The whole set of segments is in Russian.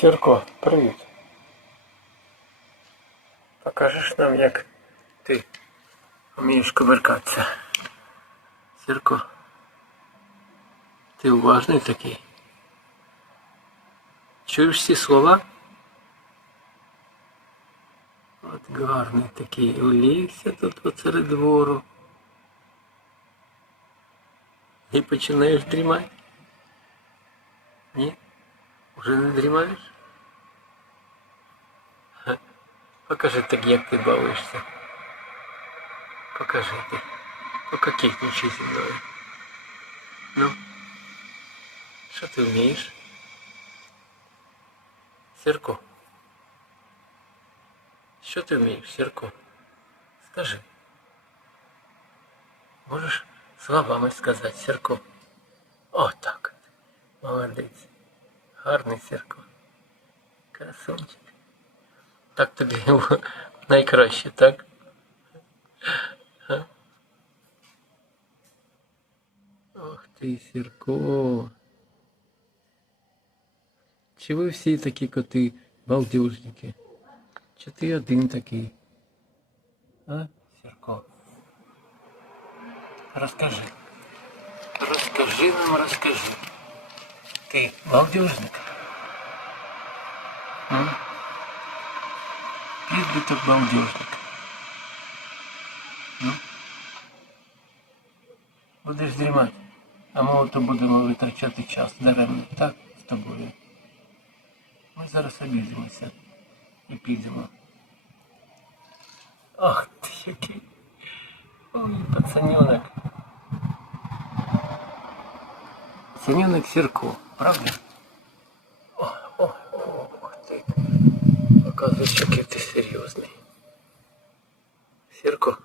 Сірко, привіт. Покажеш нам, як ти вмієш кувыркатися. Сірко. Ти уважний такий. Чуєш всі слова? От гарний такий улігся тут посеред двору. І починаєш дрімати. Ні? Уже не дрімаєш? Ха. Покажи так, як ти бавишся. Покажи ти. Пококетничай зі мною. Ну. Що ти вмієш? Сірко. Що ти вмієш, Сірко? Скажи. Можеш словами сказати, Сірко? О, так. Молодець. Гарний Сірко. Красунчик. Так тобі найкраще, так? Га? Ох ти, Сірко. Чи ви всі такі коти балдюжники? Чи ти один такий? А, Сірко? Розкажи. Розкажи нам, розкажи. Ти балдюжник? М? Підбиток балдюжник. Ну? Будеш дрімати, а ми ото будемо витрачати час даремно, так, з тобою. Ми зараз обійдемося і підемо. Ах ти який. Ой, пацаненок. Пацаненок Сірко, правда? О, о, о, ух ти. Оказується, який ти серйозний. Сірко.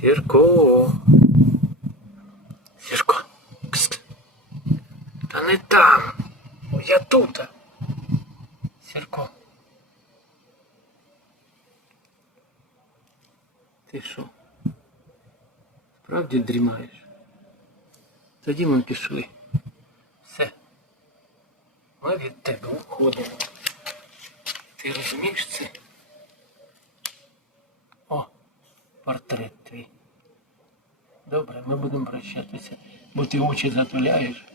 Сірко. Сірко. Пст. Та не там. Я тут. Сірко. Ти що? Справді дрімаєш? Тоді ми пішли. Ми від тебе уходимо. Ти розумієш це? О, портрет твій. Добре, ми будемо прощатися, бо ти очі затуляєш,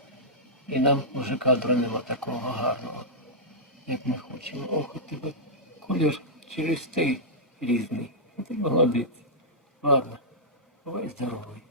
і нам вже кадру нема такого гарного, як ми хочемо. Ох, у тебе колір через те різний. Ти молодець. Ладно, бувай здоровий.